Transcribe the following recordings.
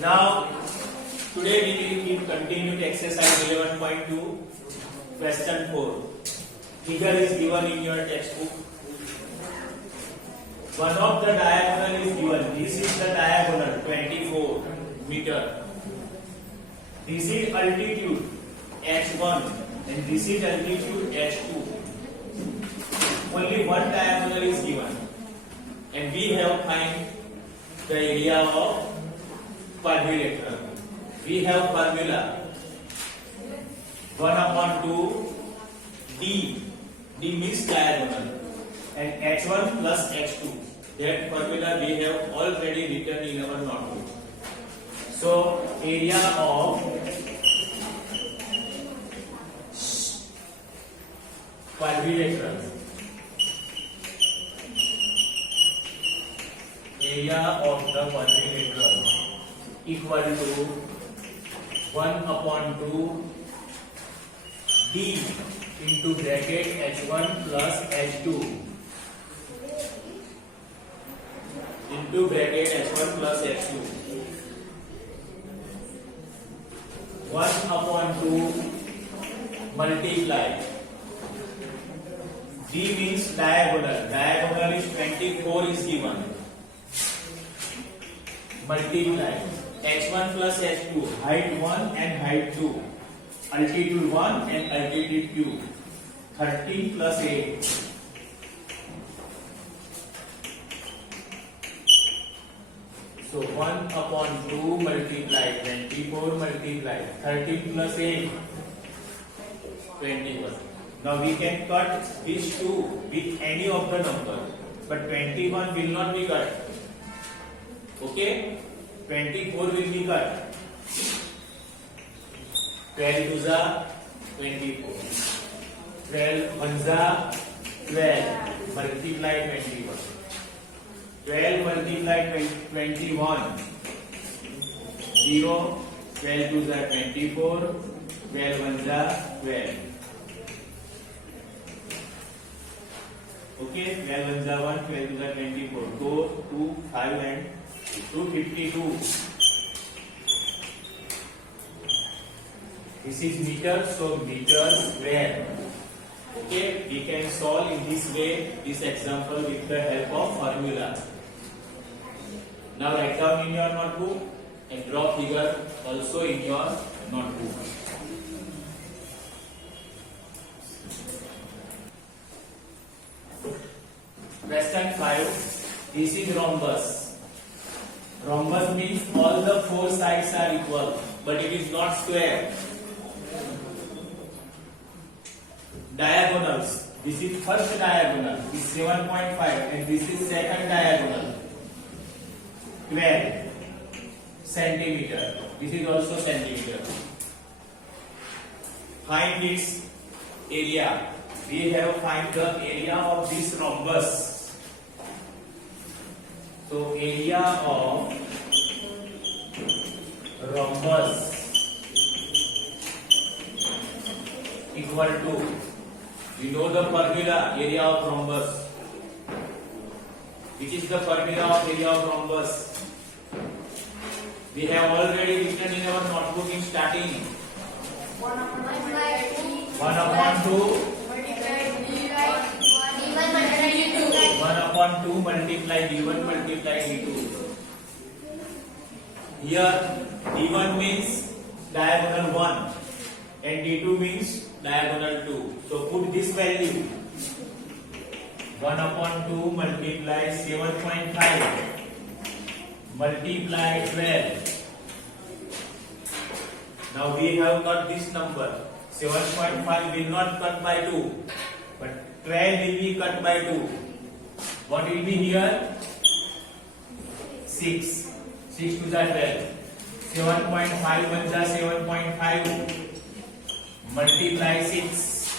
Now, today we will continue to exercise 11.2, question 4. Figure is given in your textbook. One of the diagonal is given. This is the diagonal 24 meter. This is altitude h1 and this is altitude h2. Only one diagonal is given, and we have find the area of quadrilateral. We have formula 1/2 d. D means diagonal, and h1 plus h2. That formula we have already written in our notebook. So area of quadrilateral, area of the quadrilateral equal to 1/2 d into bracket h1 plus h2 into bracket h1 plus h2. 1/2 multiply d means diagonal. Diagonal is 24 is given. Multiply h1 plus h2, height 1 and height 2, altitude 1 and altitude 2, 13 plus 8. So 1/2 multiply 24 multiply 13 plus 8, 21. Now we can cut these two with any of the number, but 21 will not be cut. Okay, 24 will be cut. 12 2s are 24. 12 1s are 12. Multiply 21. 12 multiply 21. 0. 12 2s are 24. 12 1s are 12. Okay, 12 1s are 1. 12 2s are 24. Go 2, 5 and 252. This is meter, so meter square. Okay, we can solve in this way this example with the help of formula. Now write down in your notebook and draw figure also in your notebook. Question 5. This is rhombus. Rhombus means all the four sides are equal, but it is not square. Diagonals. This is first diagonal, is 7.5, and this is second diagonal, 12 centimeter. This is also centimeter. Find its area. We have find the area of this rhombus. So area of rhombus equal to, we know the formula area of rhombus. Which is the formula of area of rhombus? We have already written in our notebook in starting. 1/2 1/2 multiply d1 multiply d2. Here d1 means diagonal 1 and d2 means diagonal 2. So put this value. 1/2 multiply 7.5 multiply 12. Now we have got this number. 7.5 will not cut by 2, but 12 will be cut by 2. What will be here? 6. 6 2s are 12. 7.5 1s are 7.5. Multiply 6.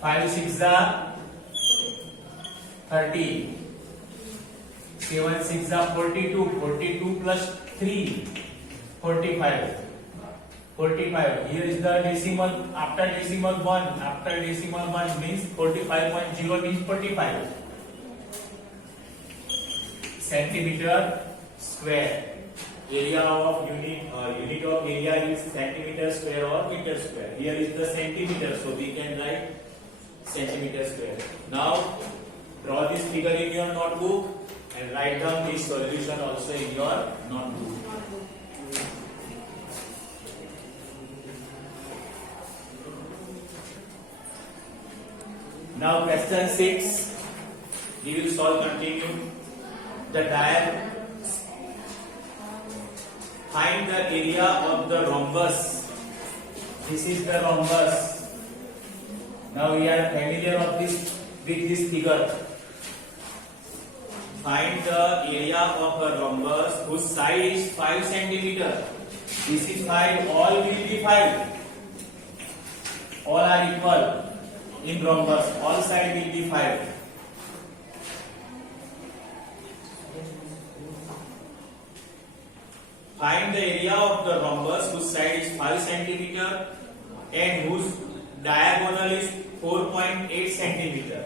5 6s are 30. 7 6s are 42. 42 plus 3, 45. 45. Here is the decimal. After decimal 1. After decimal 1 means 45.0 means 45. Centimeter square. Area of unit of area is centimeter square or meter square. Here is the centimeter, so we can write centimeter square. Now draw this figure in your notebook and write down this solution also in your notebook. Now question 6, we will solve continue. The diagram. Find the area of the rhombus. This is the rhombus. Now we are familiar with this figure. Find the area of a rhombus whose side is 5 centimeter. This is 5. All will be 5. All are equal in rhombus. All sides will be 5. Find the area of the rhombus whose side is 5 centimeter and whose diagonal is 4.8 centimeter.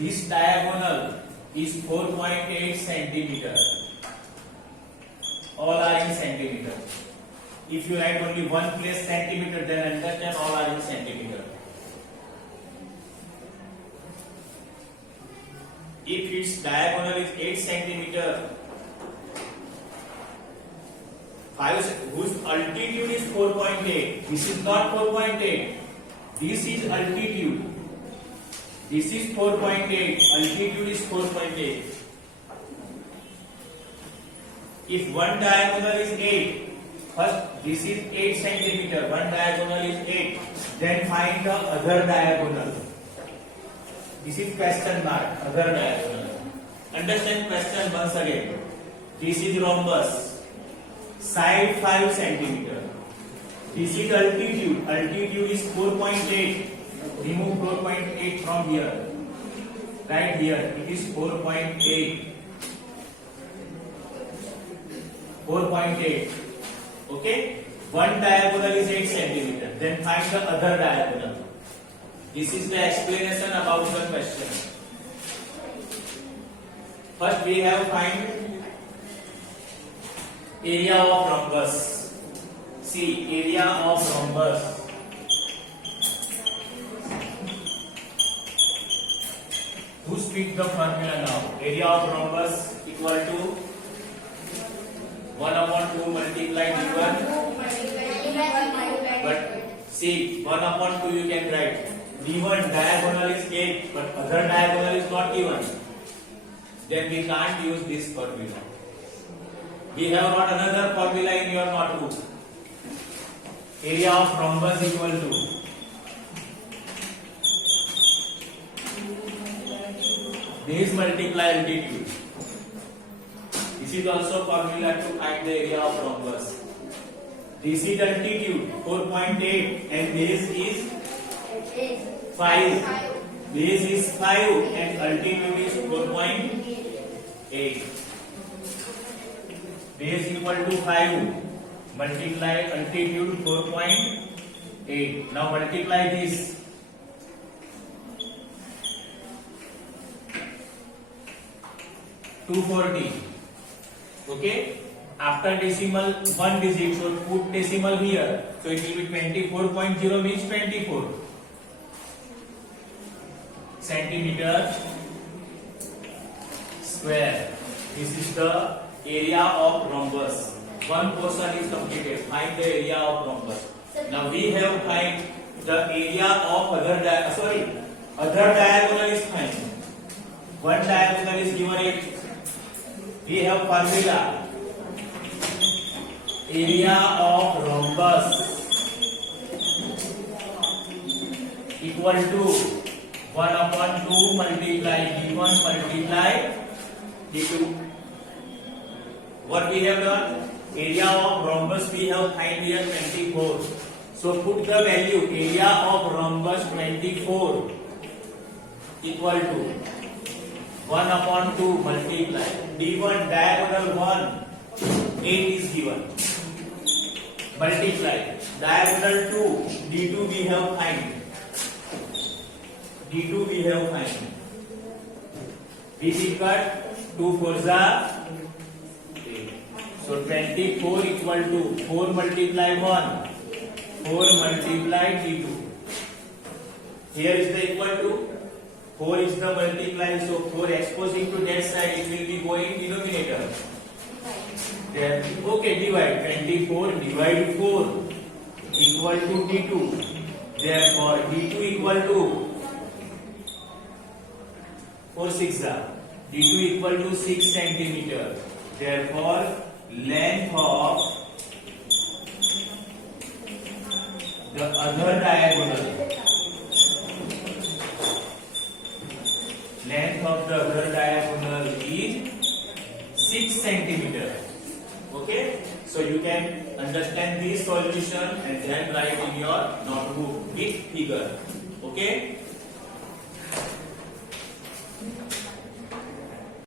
This diagonal is 4.8 centimeter. All are in centimeter. If you write only one place centimeter, then understand all are in centimeter. If its diagonal is 8 centimeter, whose altitude is 4.8. This is not 4.8. This is altitude. This is 4.8. Altitude is 4.8. If one diagonal is 8, first this is 8 centimeter. One diagonal is 8. Then find the other diagonal. This is question mark. Other diagonal. Understand question once again. This is rhombus. Side 5 centimeter. This is altitude. Altitude is 4.8. Remove 4.8 from here. Right here. It is 4.8. 4.8. Okay. One diagonal is 8 centimeter. Then find the other diagonal. This is the explanation about the question. First we have find area of rhombus. See, area of rhombus. Who speak the formula now? Area of rhombus equal to 1 upon 2 multiply d1. But see, 1 upon 2 you can write. d1 diagonal is 8, but other diagonal is not given. Then we can't use this formula. We have got another formula in your notebook. Area of rhombus equal to base multiply altitude. This is also formula to find the area of rhombus. This is altitude 4.8 and base is 5. Base is 5 and altitude is 4.8. Base equal to 5 multiply altitude 4.8. Now multiply this. (240). Okay. After decimal, one digit, so put decimal here. So it will be 24.0 means 24 centimeter square. This is the area of rhombus. One portion is completed. Find the area of rhombus. Now we have find the area of other diagonal is fine. One diagonal is given it. We have formula. Area of rhombus equal to 1 upon 2 multiply d1 multiply d2. What we have done? Area of rhombus we have find here 24. So put the value area of rhombus 24 equal to 1 upon 2 multiply d1 diagonal 1 8 is given. Multiply diagonal 2 d2 we have find. d2 we have find. We cut 2 4 8. So 24 equal to 4 multiply 1. 4 multiply d2. Here is the equal to. 4 is the multiply. So 4 exposing to that side, it will be going denominator. Then, okay, divide. 24 divide 4 equal to d2. Therefore, d2 equal to 4 6 d2 equal to 6 centimeter. Therefore, length of the other diagonal. Length of the other diagonal is 6 centimeter. Okay, so you can understand this solution and then write in your notebook with figure. Okay.